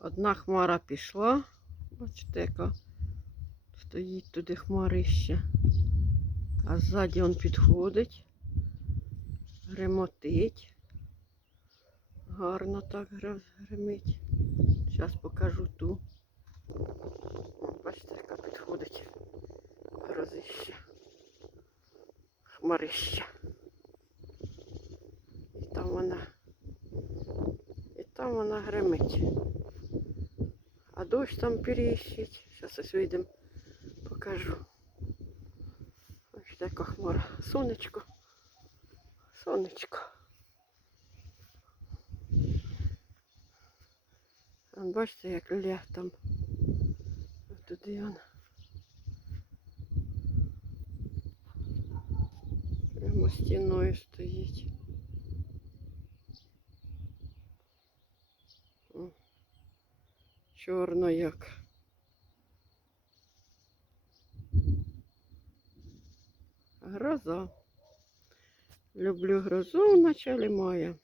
Одна хмара пішла. Бачите, яка стоїть туди хмарище. А ззаді він підходить, гремотить. Гарно так гримить. Зараз покажу ту. Бачите, яка підходить грозище. Хмарище. І там вона. І там вона гримить. А дощ там періщить. Зараз ось вийдемо, покажу. Ось така хмара. Сонечко. Сонечко. Вон, бачите, як ля там. Туди вона. Прямо стіною стоїть. Чорно як. Гроза. Люблю грозу в началі мая.